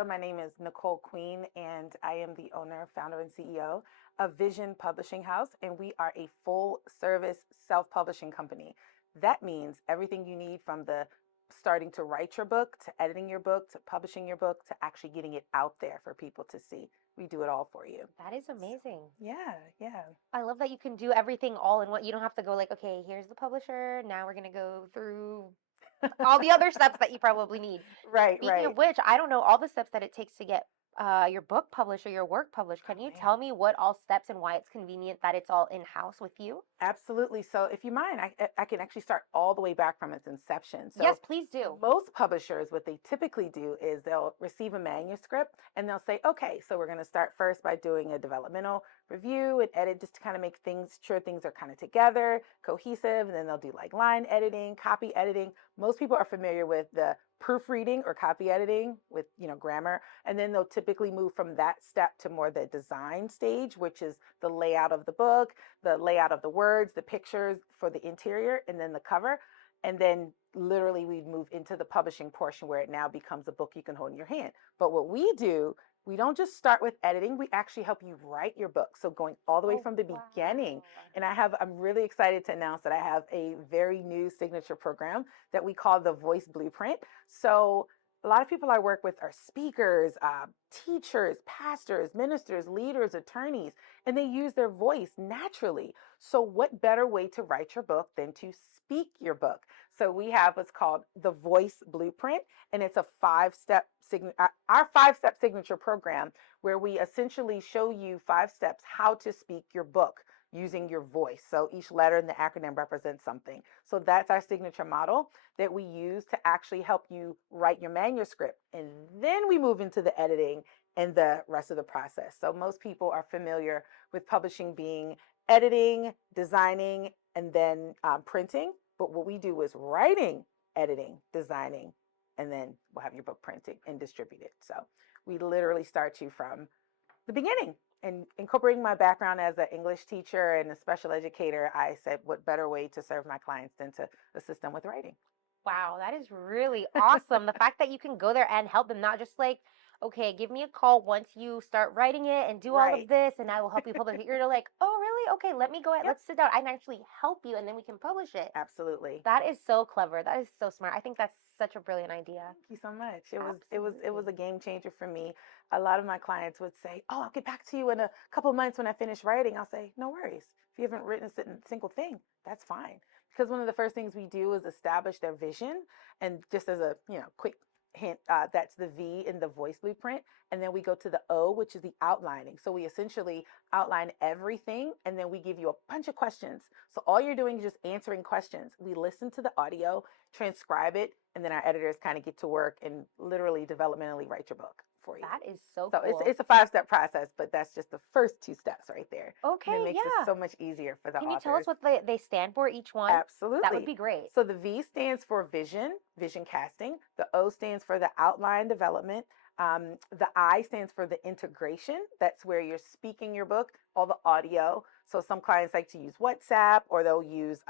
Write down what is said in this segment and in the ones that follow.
So my name is Nicole Queen, and I am the owner, founder, and CEO of Vision Publishing House, and we are a full-service self-publishing company. That means everything you need from the starting to write your book, to editing your book, to publishing your book, to actually getting it out there for people to see. We do it all for you. That is amazing. Yeah, yeah. I love that you can do everything all in one. You don't have to go like, okay, here's the publisher. Now we're gonna go through all the other steps that you probably need. Right, Speaking of right. which, I don't know all the steps that it takes to get your book published or your work published. Oh Can you man. tell me what all steps and why it's convenient that it's all in-house with you? Absolutely. So if you mind, I can actually start all the way back from its inception. Yes, So please do. most publishers, what they typically do is they'll receive a manuscript and they'll say, okay, so we're going to start first by doing a developmental review and edit just to kind of make things sure things are kind of together, cohesive, and then they'll do like line editing, copy editing. Most people are familiar with the proofreading or copy editing with grammar, and then they'll typically move from that step to more the design stage, which is the layout of the book, the layout of the words, the pictures for the interior, and then the cover. And then literally we move into the publishing portion where it now becomes a book you can hold in your hand. But what we do, we don't just start with editing, we actually help you write your book. So going all the way Oh, from the wow. beginning. And I'm really excited to announce that I have a very new signature program that we call the Voice Blueprint. So a lot of people I work with are speakers, teachers, pastors, ministers, leaders, attorneys, and they use their voice naturally. So what better way to write your book than to speak your book? So we have what's called the Voice Blueprint, and it's a our 5-step signature program where we essentially show you 5 steps how to speak your book using your voice. So each letter in the acronym represents something. So that's our signature model that we use to actually help you write your manuscript. And then we move into the editing and the rest of the process. So most people are familiar with publishing being editing, designing, and then printing. But what we do is writing, editing, designing, and then we'll have your book printed and distributed. So we literally start you from the beginning. And incorporating my background as an English teacher and a special educator, I said, what better way to serve my clients than to assist them with writing? Wow, that is really awesome. The fact that you can go there and help them, not just like, okay, give me a call once you start writing it and do all of Right. this, and I will help you publish it. You're like, oh, really? Okay, let me go ahead. Yep. Let's sit down. I can actually help you, and then we can publish it. Absolutely. That is so clever. That is so smart. I think that's such a brilliant idea. Thank you so much. It was a Absolutely. game changer for me. A lot of my clients would say, "Oh, I'll get back to you in a couple of months when I finish writing." I'll say, "No worries. If you haven't written a single thing, that's fine." Because one of the first things we do is establish their vision, and just as a quick hint, that's the V in the voice blueprint, and then we go to the O, which is the outlining. So we essentially outline everything, and then we give you a bunch of questions. So all you're doing is just answering questions. We listen to the audio, transcribe it, and then our editors kind of get to work and literally developmentally write your book for you. That is so So it's cool. it's a 5-step process, but that's just the first 2 steps right there. And it Okay, makes it yeah. so much easier for the Can you tell us authors. what they stand for, each one? That would Absolutely. be great. So the V stands for vision, vision casting. The O stands for the outline development. The I stands for the integration. That's where you're speaking your book, all the audio. So some clients like to use WhatsApp, or they'll use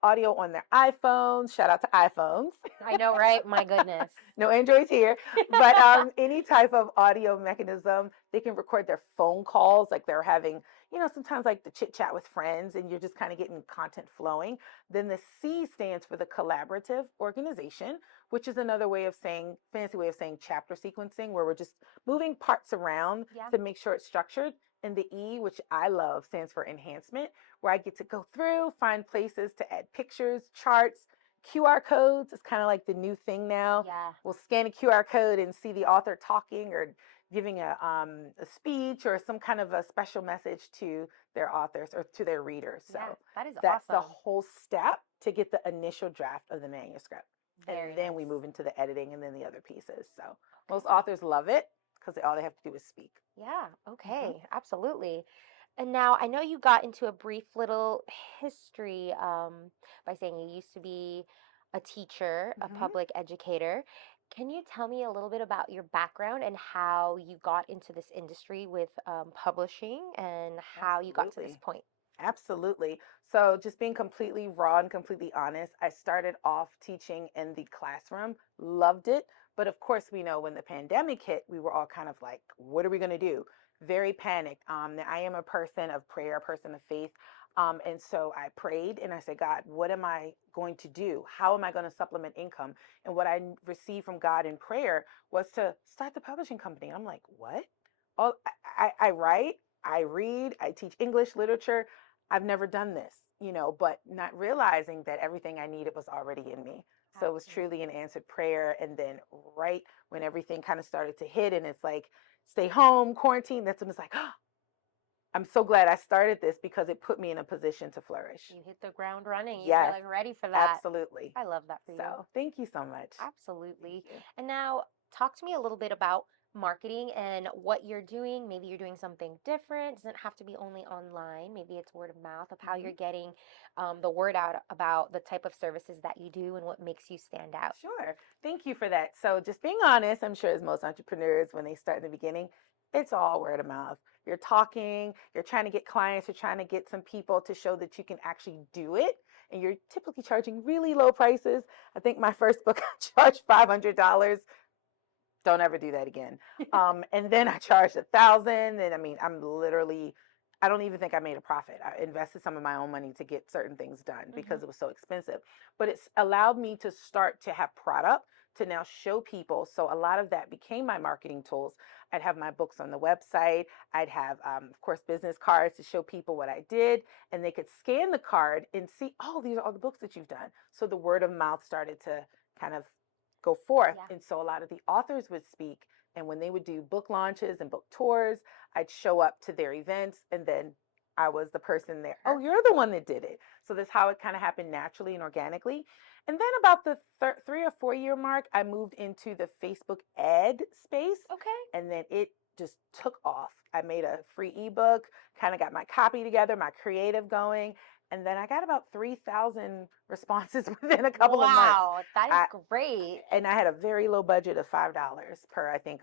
audio on their iPhones. Shout out to iPhones. I know, right? My goodness. No Androids here, but any type of audio mechanism. They can record their phone calls, like they're having, sometimes like the chit chat with friends, and you're just kind of getting content flowing. Then the C stands for the collaborative organization, which is another way of saying, fancy way of saying chapter sequencing, where we're just moving parts around Yeah. to make sure it's structured. And the E, which I love, stands for enhancement, where I get to go through, find places to add pictures, charts, QR codes. Is kind of like the new thing now. Yeah. We'll scan a QR code and see the author talking or giving a speech or some kind of a special message to their authors or to their readers. So Yeah, that is that's the awesome. whole step to get the initial draft of the manuscript. Very And then we nice. move into the editing and then the other pieces. So most authors love it because all they have to do is speak. Yeah, Hmm. okay, absolutely. And now I know you got into a brief little history by saying you used to be a teacher, a Hmm. public educator. Can you tell me a little bit about your background and how you got into this industry with publishing and how you got to this Absolutely. point? Absolutely. So, just being completely raw and completely honest, I started off teaching in the classroom, loved it, But of course, we know when the pandemic hit, we were all kind of like, what are we going to do? Very panicked. I am a person of prayer, a person of faith. And so I prayed and I said, God, what am I going to do? How am I going to supplement income? And what I received from God in prayer was to start the publishing company. I'm like, what? Oh, I write, I read, I teach English literature. I've never done this, but not realizing that everything I needed was already in me. So it was truly an Absolutely. answered prayer. And then right when everything kind of started to hit and it's like, stay home, quarantine, that's when it's like, oh, I'm so glad I started this because it put me in a position to flourish. You hit the ground running. You were Yes, like ready for that. absolutely. I love that for you. So thank you so much. Thank Absolutely. you. And now talk to me a little bit about marketing and what you're doing. Maybe you're doing something different. Doesn't have to be only online. Maybe it's word of mouth of how Mhm. you're getting the word out about the type of services that you do and what makes you stand out. Sure. Thank you for that. So, just being honest, I'm sure as most entrepreneurs, when they start in the beginning, it's all word of mouth. You're talking, you're trying to get clients, you're trying to get some people to show that you can actually do it. And you're typically charging really low prices. I think my first book I charged $500. Don't ever do that again. And then I charged 1,000. And I mean, I don't even think I made a profit. I invested some of my own money to get certain things done Hmm. because it was so expensive. But it's allowed me to start to have product to now show people. So a lot of that became my marketing tools. I'd have my books on the website. I'd have, of course, business cards to show people what I did, and they could scan the card and see, oh, these are all the books that you've done. So the word of mouth started to kind of go forth. Yeah. And so a lot of the authors would speak. And when they would do book launches and book tours, I'd show up to their events and then I was the person there. Oh, you're Perfect. the one that did it. So that's how it kind of happened naturally and organically. And then about the 3 or 4 year mark, I moved into the Facebook ad space Okay. and then it just took off. I made a free ebook, kind of got my copy together, my creative going, and then I got about 3,000 responses within a couple of months. Wow, that is I great. and I had a very low budget of $5 per, I think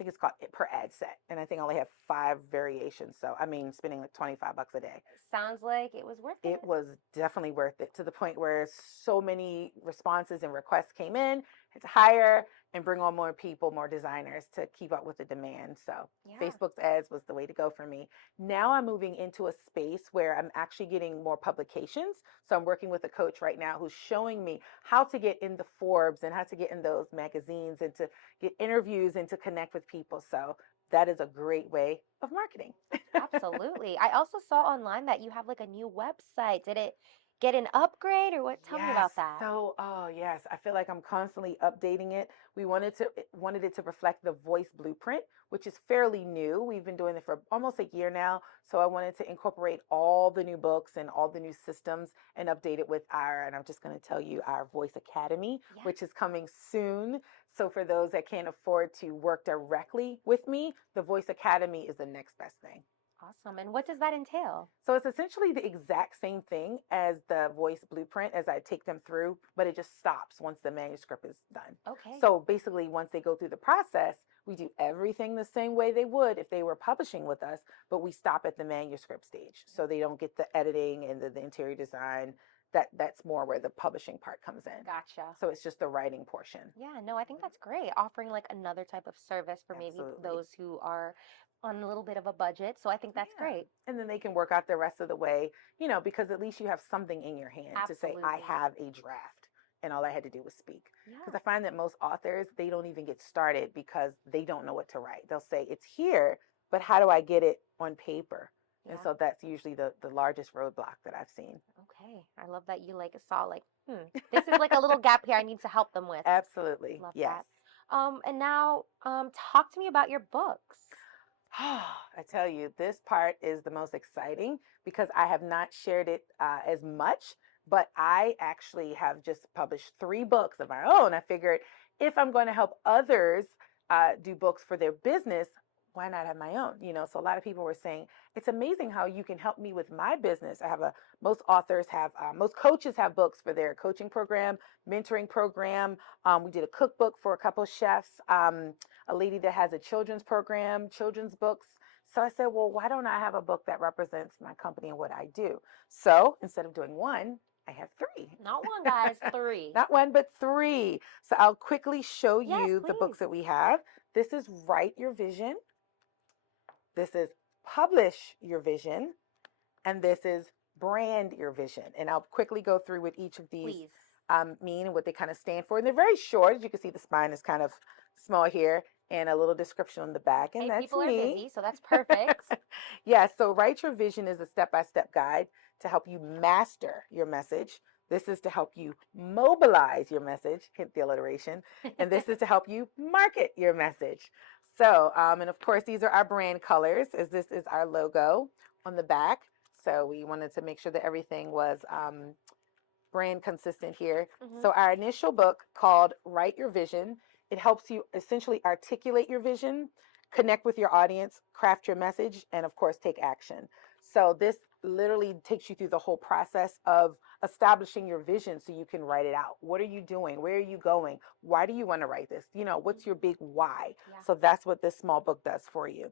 it's called per ad set, and I think I only have 5 variations. So I mean, spending like $25 a day. Sounds like it was worth It it. was definitely worth it to the point where so many responses and requests came in. Had to hire and bring on more people, more designers to keep up with the demand. So Yeah. Facebook's ads was the way to go for me. Now I'm moving into a space where I'm actually getting more publications. So I'm working with a coach right now who's showing me how to get in the Forbes and how to get in those magazines and to get interviews and to connect with people. So that is a great way of marketing. Absolutely. I also saw online that you have like a new website. Did it get an upgrade or what? Tell me Yes. about that. So, oh yes, I feel like I'm constantly updating it. We wanted it to reflect the voice blueprint, which is fairly new. We've been doing it for almost a year now. So I wanted to incorporate all the new books and all the new systems and update it with and I'm just going to tell you, our Voice Academy, Yeah. which is coming soon. So for those that can't afford to work directly with me, the Voice Academy is the next best thing. Awesome. And what does that entail? So it's essentially the exact same thing as the voice blueprint as I take them through, but it just stops once the manuscript is done. Okay. So basically, once they go through the process, we do everything the same way they would if they were publishing with us, but we stop at the manuscript stage. So they don't get the editing and the interior design. That's more where the publishing part comes in. Gotcha. So it's just the writing portion. Yeah, no, I think that's great. Offering like another type of service for maybe Absolutely. those who are on a little bit of a budget. So I think that's Yeah. great. And then they can work out the rest of the way, because at least you have something in your hand to say, I Absolutely. have a draft. And all I had to do was speak. Because Yeah. I find that most authors, they don't even get started because they don't know what to write. They'll say, it's here, but how do I get it on paper? And Yeah. so that's usually the largest roadblock that I've seen. Okay. I love that you like saw like, this is like a little gap here I need to help them with. Absolutely. Love Yes. that. And now talk to me about your books. I tell you, this part is the most exciting because I have not shared it as much, but I actually have just published 3 books of my own. I figured if I'm going to help others do books for their business, why not have my own? So a lot of people were saying it's amazing how you can help me with my business. Most coaches have books for their coaching program, mentoring program. We did a cookbook for a couple of chefs. A lady that has a children's program, children's books. So I said, well, why don't I have a book that represents my company and what I do? So instead of doing one, I have three. Not one, guys, three. Not one, but three. So I'll quickly show Yes, you the books please. that we have. This is Write Your Vision. This is Publish Your Vision. And this is Brand Your Vision. And I'll quickly go through what each of these Please. mean and what they kind of stand for. And they're very short. As you can see, the spine is kind of small here and a little description on the back. And Hey, that's people are me. busy, so that's perfect. Yeah, so Write Your Vision is a step-by-step guide to help you master your message. This is to help you mobilize your message, hint the alliteration, and this is to help you market your message. So, and of course, these are our brand colors, as this is our logo on the back. So we wanted to make sure that everything was brand consistent here. Hmm. So our initial book called Write Your Vision, it helps you essentially articulate your vision, connect with your audience, craft your message, and of course take action. So this literally takes you through the whole process of establishing your vision so you can write it out. What are you doing? Where are you going? Why do you want to write this? You know, what's your big why? Yeah. So that's what this small book does for you.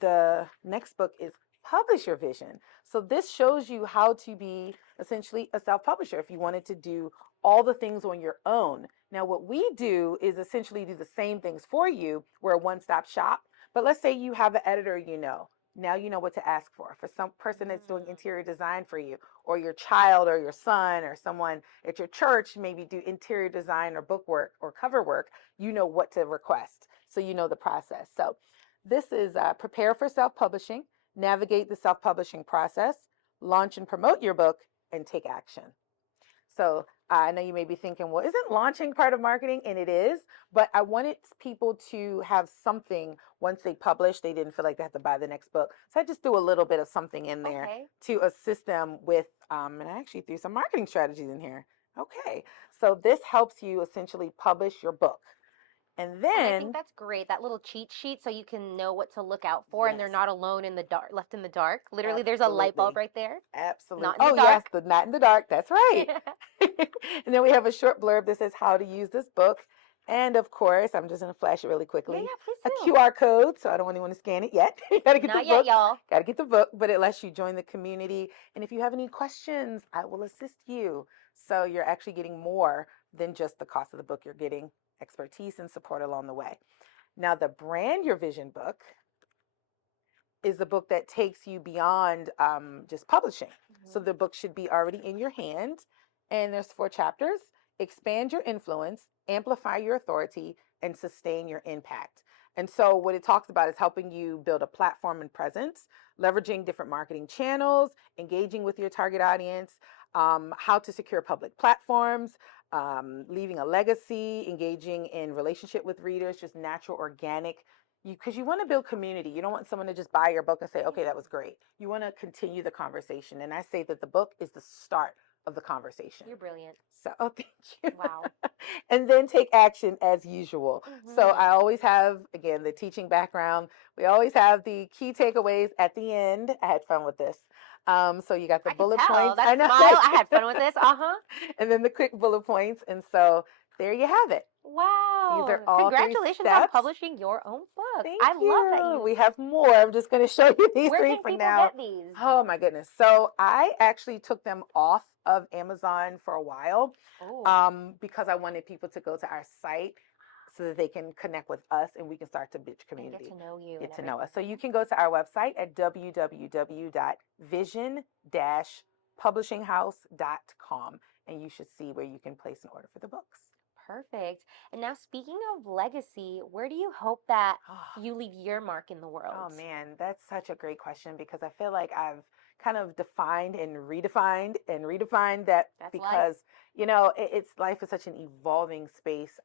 The next book is Publish Your Vision. So this shows you how to be essentially a self-publisher if you wanted to do all the things on your own. Now, what we do is essentially do the same things for you. We're a one-stop shop. But let's say you have an editor you know. Now you know what to ask for. For some person that's doing interior design for you, or your child or your son or someone at your church maybe do interior design or book work or cover work, you know what to request. So you know the process. So this is prepare for self-publishing, navigate the self-publishing process, launch and promote your book, and take action. So I know you may be thinking, well, isn't launching part of marketing? And it is, but I wanted people to have something once they publish, they didn't feel like they had to buy the next book. So I just threw a little bit of something in there Okay. to assist them with, and I actually threw some marketing strategies in here. Okay, so this helps you essentially publish your book. And And I think then, that's great. That little cheat sheet so you can know what to look out for and yes, they're not alone in the dark, left in the dark. Literally, there's a light bulb absolutely. right there. Absolutely. Not in the Oh, yes, dark. the Not in the Dark. That's right. And then we have a short blurb that says how to use this book. And of course, I'm just going to flash it really Yeah, quickly. yeah, please A do. QR code, so I don't want anyone to scan it yet. You got to get the Not yet, book. y'all. Got to get the book, but it lets you join the community. And if you have any questions, I will assist you. So you're actually getting more than just the cost of the book. You're getting expertise and support along the way. Now, the Brand Your Vision book is the book that takes you beyond just publishing. So Hmm. the book should be already in your hand. And there's 4 chapters: expand your influence, amplify your authority, and sustain your impact. And so what it talks about is helping you build a platform and presence, leveraging different marketing channels, engaging with your target audience, how to secure public platforms, leaving a legacy, engaging in relationship with readers, just natural, organic, because you want to build community. You don't want someone to just buy your book and say, okay, that was great. You want to continue the conversation. And I say that the book is the start of the conversation. You're brilliant. So, oh, thank you. Wow. And then take action as usual. So I Hmm. always have, again, the teaching background. We always have the key takeaways at the end. I had fun with this. So you got the I could bullet tell. points. I That know. smile, I had fun with this. Uh-huh. And then the quick bullet points. And so there you have it. These are Wow. all 3 Congratulations on steps. publishing your own book. Thank I love that you. you. We have more. I'm just going to show you these Where 3 can for people now. get these? Oh my goodness. So I actually took them off of Amazon for a while Oh, because I wanted people to go to our site so that they can connect with us and we can start to build and get community, to know you and get to know everything. us. So you can go to our website at www.vision-publishinghouse.com and you should see where you can place an order for the books. Perfect. And now, speaking of legacy, where do you hope that Oh, you leave your mark in the world? oh man, that's such a great question because I feel like I've kind of defined and redefined that That's life. because it's life is such an evolving space.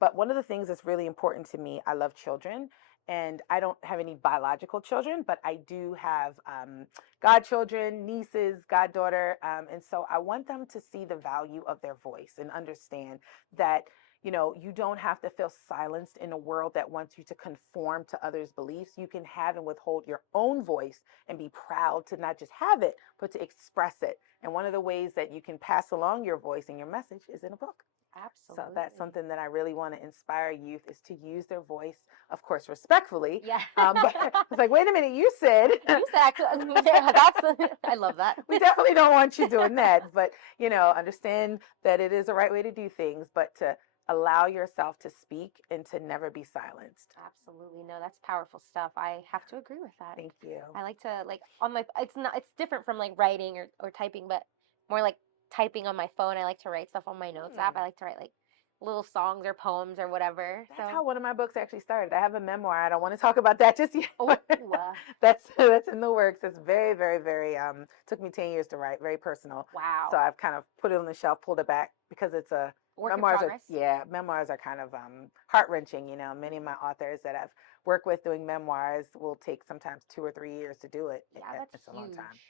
But one of the things that's really important to me, I love children, and I don't have any biological children, but I do have godchildren, nieces, goddaughter, and so I want them to see the value of their voice and understand that you don't have to feel silenced in a world that wants you to conform to others' beliefs. You can have and withhold your own voice and be proud to not just have it, but to express it. And one of the ways that you can pass along your voice and your message is in a book. So that's Absolutely. something that I really want to inspire youth is to use their voice, of course, respectfully. Yeah. But it's like, wait a minute, you said You said yeah, that's I love that. we definitely don't want you doing that. But, understand that it is the right way to do things, but to allow yourself to speak and to never be silenced. Absolutely. No, that's powerful stuff. I have to agree with that. Thank you. I like to like on my it's different from like writing or typing, but more like typing on my phone. I like to write stuff on my notes app. Hmm. I like to write like little songs or poems or whatever. That's So, how one of my books actually started. I have a memoir. I don't want to talk about that just yet. oh, That's in the works. It's very, very, very took me 10 years to write, very personal. So wow. I've kind of put it on the shelf, pulled it back because it's a Work in memoirs are progress. yeah, memoirs are kind of heart-wrenching, Many of my authors that I've worked with doing memoirs will take sometimes 2 or 3 years to do it. Yeah, that's It's a long time. huge.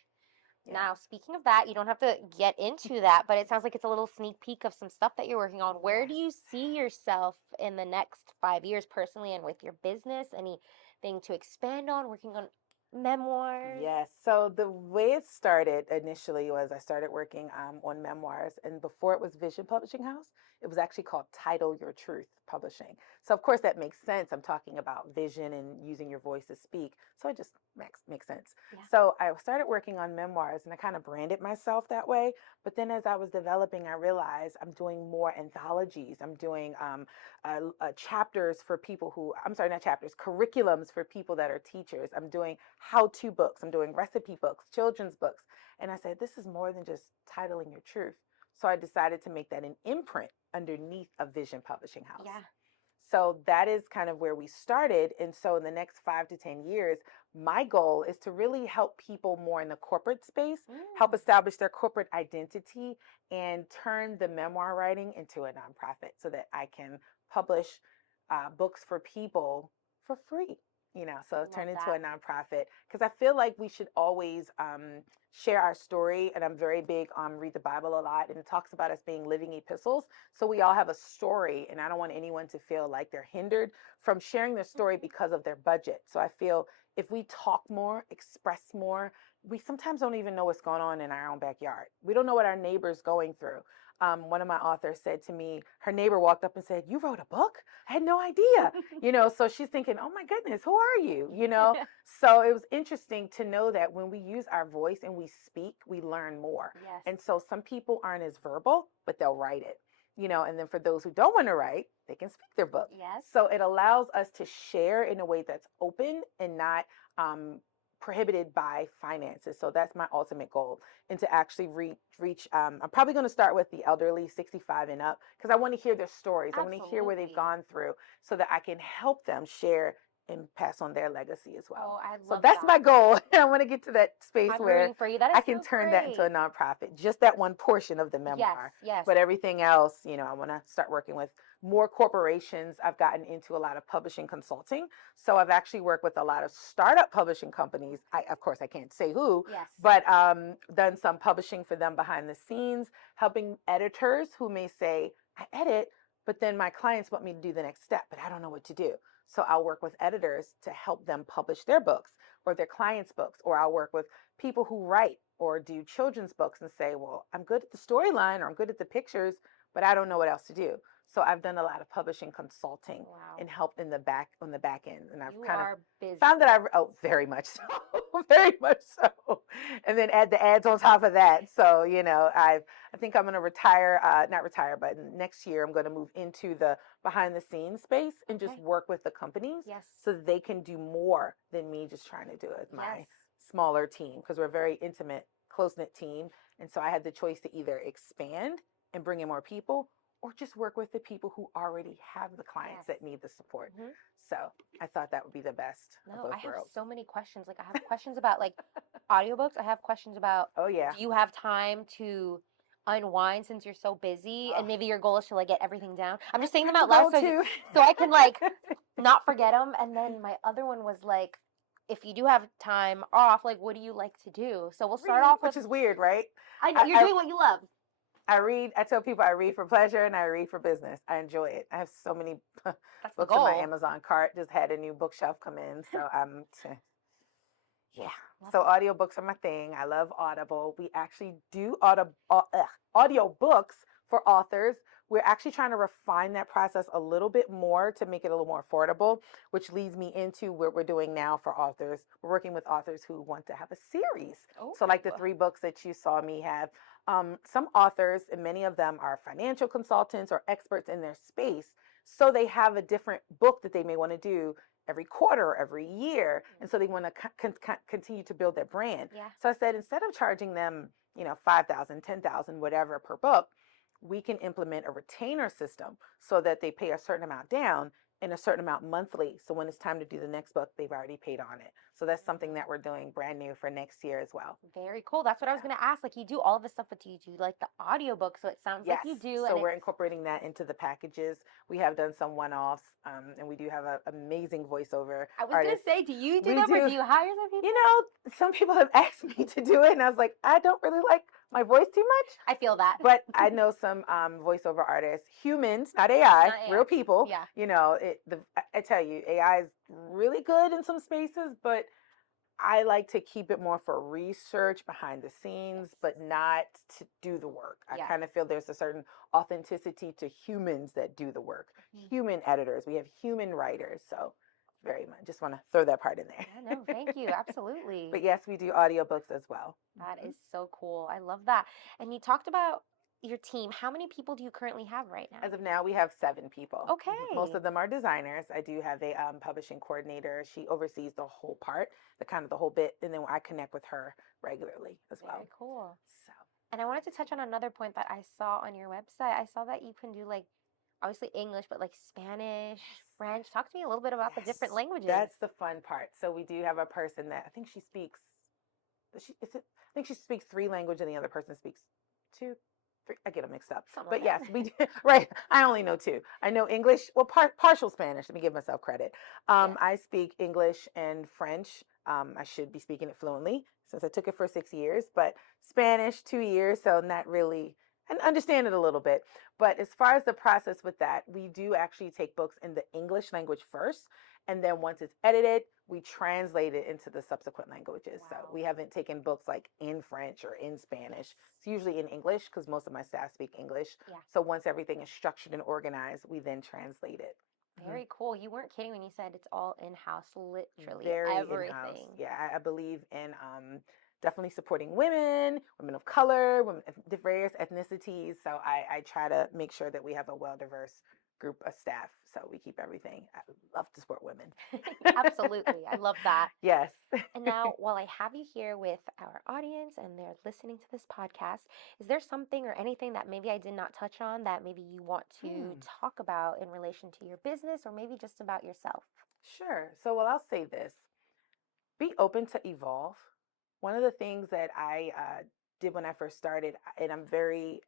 Yeah. Now, speaking of that, you don't have to get into that, but it sounds like it's a little sneak peek of some stuff that you're working on. Where do Yes. you see yourself in the next 5 years personally and with your business? Anything to expand on, working on memoirs? Yes. So the way it started initially was I started working on memoirs, and before it was Vision Publishing House, it was actually called Title Your Truth Publishing. So of course that makes sense. I'm talking about vision and using your voice to speak, so it just makes sense. Yeah. So I started working on memoirs, and I kind of branded myself that way. But then as I was developing, I realized I'm doing more anthologies. I'm doing chapters for people who, I'm sorry, not chapters, curriculums for people that are teachers. I'm doing how to books, I'm doing recipe books, children's books. And I said, this is more than just titling your truth. So I decided to make that an imprint underneath a Vision Publishing House. Yeah. So that is kind of where we started. And so in the next 5 to 10 years, my goal is to really help people more in the corporate space, help establish their corporate identity, and turn the memoir writing into a nonprofit so that I can publish books for people for free. So Love turn into that. a nonprofit because I feel like we should always share our story. And I'm very big on read the Bible a lot, and it talks about us being living epistles. So we all have a story, and I don't want anyone to feel like they're hindered from sharing their story Mhm. because of their budget. So I feel if we talk more, express more, we sometimes don't even know what's going on in our own backyard. We don't know what our neighbor's going through. One of my authors said to me, her neighbor walked up and said, "You wrote a book? I had no idea." So she's thinking, "Oh my goodness, who are you?" So it was interesting to know that when we use our voice and we speak, we learn more. Yes. And so some people aren't as verbal, but they'll write it. And then for those who don't want to write, they can speak their book. Yes. So it allows us to share in a way that's open and not prohibited by finances. So that's my ultimate goal, and to actually reach. I'm probably going to start with the elderly, 65 and up, because I want to hear their stories. I want to hear where they've Absolutely. gone through, so that I can help them share and pass on their legacy as well. Oh, I So love that's that. my goal. I want to get to that space I'm where rooting for you. That is I can so turn that into a great. nonprofit, just that one portion of the Yes, memoir. yes. But everything else, I want to start working with more corporations. I've gotten into a lot of publishing consulting. So I've actually worked with a lot of startup publishing companies. Of course, I can't say who, Yes. but done some publishing for them behind the scenes, helping editors who may say, I edit, but then my clients want me to do the next step, but I don't know what to do. So I'll work with editors to help them publish their books or their clients' books, or I'll work with people who write or do children's books and say, well, I'm good at the storyline or I'm good at the pictures, but I don't know what else to do. So I've done a lot of publishing consulting Wow. and help in the back on the back end. And I've You kind of are busy. found that very much so, very much so. And then add the ads on top of that. So, I think I'm going to retire, not retire, but next year I'm going to move into the behind the scenes space and just Okay. work with the companies Yes. so that they can do more than me just trying to do it with my Yes. smaller team, because we're a very intimate, close knit team. And so I had the choice to either expand and bring in more people or just work with the people who already have the clients Yes. that need the support. Mhm. So I thought that would be the best of No, both I have worlds. so many questions. Like I have questions about like audiobooks. I have questions about Oh, yeah. do you have time to unwind since you're so busy? And maybe your goal is to like get everything down. I'm just saying them out loud so I can like not forget them. And then my other one was like, if you do have time off, like what do you like to do? So we'll start off with which is weird, right? I know you're doing what you love. I read. I tell people I read for pleasure and I read for business. I enjoy it. I have so many That's the books in my goal. Amazon cart. Just had a new bookshelf come in, so yeah. Love So it. audiobooks are my thing. I love Audible. We actually do audio books for authors. We're actually trying to refine that process a little bit more to make it a little more affordable, which leads me into what we're doing now for authors. We're working with authors who want to have a series. Oh. So like the 3 books that you saw me have, some authors, and many of them are financial consultants or experts in their space. So they have a different book that they may want to do every quarter or every year. And so they want to continue to build their brand. Yeah. So I said, instead of charging them, $5,000, $10,000, whatever per book, we can implement a retainer system so that they pay a certain amount down and a certain amount monthly. So when it's time to do the next book, they've already paid on it. So that's something that we're doing brand new for next year as well. Very cool. That's what I was going to ask. Like, you do all this stuff, but do you do like the audiobook? So it sounds like you do. So we're incorporating that into the packages. We have done some one-offs, and we do have an amazing voiceover I was going to say, do you do them or do you hire some people? Some people have asked me to do it, and I was like, I don't really like my voice too much. I feel that. But I know some voiceover artists, humans, not AI, real people. Yeah. I tell you, AI is really good in some spaces, but I like to keep it more for research behind the scenes, but not to do the work. I kind of feel there's a certain authenticity to humans that do the work. Human editors, we have human writers. So very much just want to throw that part in there. Yeah, no, thank you. Absolutely. But yes, we do audiobooks as well. That is so cool. I love that. And you talked about your team. How many people do you currently have right now? As of now, we have 7 people. Okay. Most of them are designers. I do have a publishing coordinator. She oversees the whole part, the whole bit, and then I connect with her regularly as well. Very cool. So. And I wanted to touch on another point that I saw on your website. I saw that you can do like obviously English, but like Spanish, French. Talk to me a little bit about the different languages. That's the fun part. So we do have a person that I think she speaks. I think she speaks 3 languages, and the other person speaks 2. 3, I get them mixed up. But yes, we do. Right. I only know 2. I know English. Well, partial Spanish. Let me give myself credit. I speak English and French. I should be speaking it fluently since I took it for 6 years, but Spanish 2 years, so not really, and understand it a little bit. But as far as the process with that, we do actually take books in the English language first, and then once it's edited, we translate it into the subsequent languages. Wow. So we haven't taken books like in French or in Spanish. It's usually in English because most of my staff speak English. Yeah. So once everything is structured and organized, we then translate it. Very cool. You weren't kidding when you said it's all in-house, literally Very everything. In-house. Yeah, I believe in definitely supporting women of color, women of various ethnicities. So I try to make sure that we have a well-diverse group of staff. So we keep everything. I love to support women. Absolutely. I love that. Yes. And now, while I have you here with our audience and they're listening to this podcast, is there something or anything that maybe I did not touch on that maybe you want to talk about in relation to your business or maybe just about yourself? Sure. So, I'll say this. Be open to evolve. One of the things that I did when I first started, and I'm very,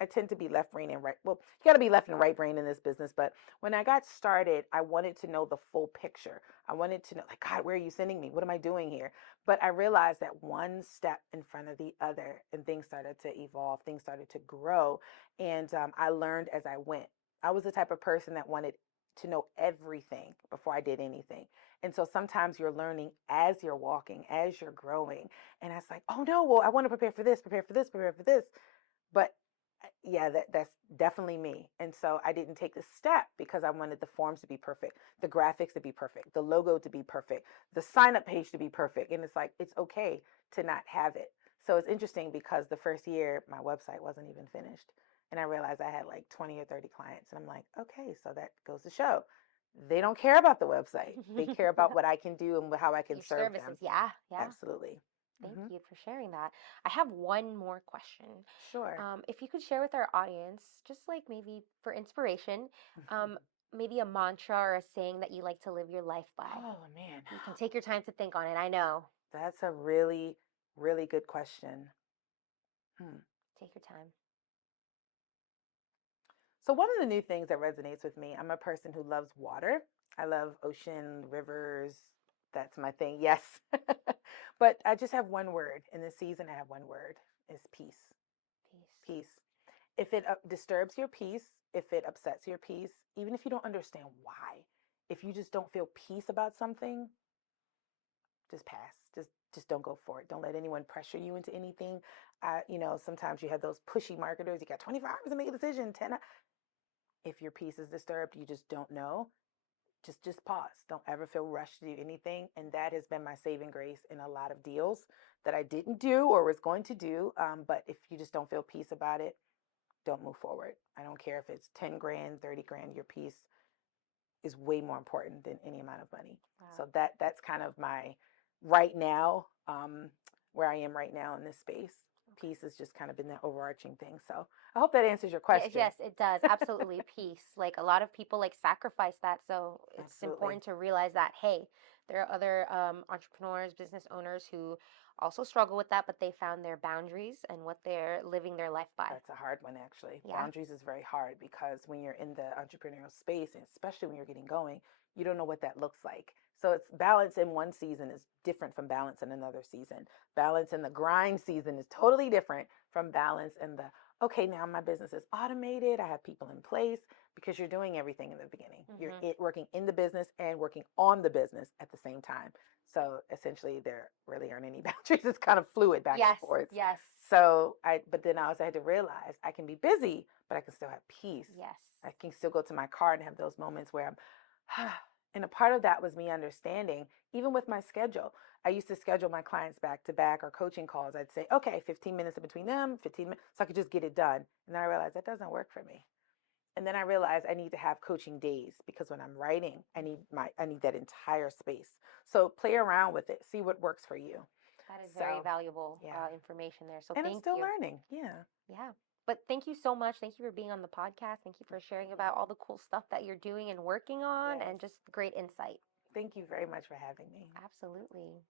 I tend to be left brain and right. Well, you got to be left and right brain in this business. But when I got started, I wanted to know the full picture. I wanted to know, like, God, where are you sending me? What am I doing here? But I realized that one step in front of the other, and things started to evolve. Things started to grow. And I learned as I went. I was the type of person that wanted to know everything before I did anything. And so sometimes you're learning as you're walking, as you're growing. And I was like, oh no, well, I want to prepare for this, prepare for this, prepare for this. But yeah, that's definitely me. And so I didn't take the step because I wanted the forms to be perfect, the graphics to be perfect, the logo to be perfect, the sign up page to be perfect. And it's like, it's okay to not have it. So it's interesting because the first year my website wasn't even finished. And I realized I had like 20 or 30 clients. And I'm like, okay, so that goes to show they don't care about the website. They care about what I can do and how I can serve them. Yeah. Absolutely. Thank you for sharing that. I have one more question. Sure. If you could share with our audience, just like maybe for inspiration, maybe a mantra or a saying that you like to live your life by. Oh, man. You can take your time to think on it. I know. That's a really, really good question. Take your time. So one of the new things that resonates with me, I'm a person who loves water. I love ocean, rivers. That's my thing. Yes. But I just have one word. In this season, I have one word. Is peace. Peace. If it disturbs your peace, if it upsets your peace, even if you don't understand why, if you just don't feel peace about something, just pass. Just don't go for it. Don't let anyone pressure you into anything. Sometimes you have those pushy marketers. You got 24 hours to make a decision. 10. If your peace is disturbed, you just don't know. Just pause. Don't ever feel rushed to do anything. And that has been my saving grace in a lot of deals that I didn't do or was going to do. But if you just don't feel peace about it, don't move forward. I don't care if it's 10 grand, 30 grand, your peace is way more important than any amount of money. Wow. So that's kind of my right now, where I am right now in this space. Peace has just kind of been the overarching thing. So I hope that answers your question. Yes, it does. Absolutely. Peace. Like a lot of people like sacrifice that. So it's Absolutely. important to realize that, hey, there are other entrepreneurs, business owners who also struggle with that, but they found their boundaries and what they're living their life by. That's a hard one, actually. Yeah. Boundaries is very hard because when you're in the entrepreneurial space, and especially when you're getting going, you don't know what that looks like. So it's balance in one season is different from balance in another season. Balance in the grind season is totally different from balance in the, okay, now my business is automated. I have people in place, because you're doing everything in the beginning. You're working in the business and working on the business at the same time. So essentially, there really aren't any boundaries. It's kind of fluid back and forth. Yes. So but then I also had to realize I can be busy, but I can still have peace. Yes. I can still go to my car and have those moments where I'm, and a part of that was me understanding, even with my schedule. I used to schedule my clients back to back or coaching calls. I'd say, okay, 15 minutes in between them, 15 minutes, so I could just get it done. And then I realized that doesn't work for me. And then I realized I need to have coaching days, because when I'm writing, I need that entire space. So play around with it, see what works for you. That is very valuable information there. So thank you. And I'm still learning. Yeah. Yeah. But thank you so much. Thank you for being on the podcast. Thank you for sharing about all the cool stuff that you're doing and working on, and just great insight. Thank you very much for having me. Absolutely.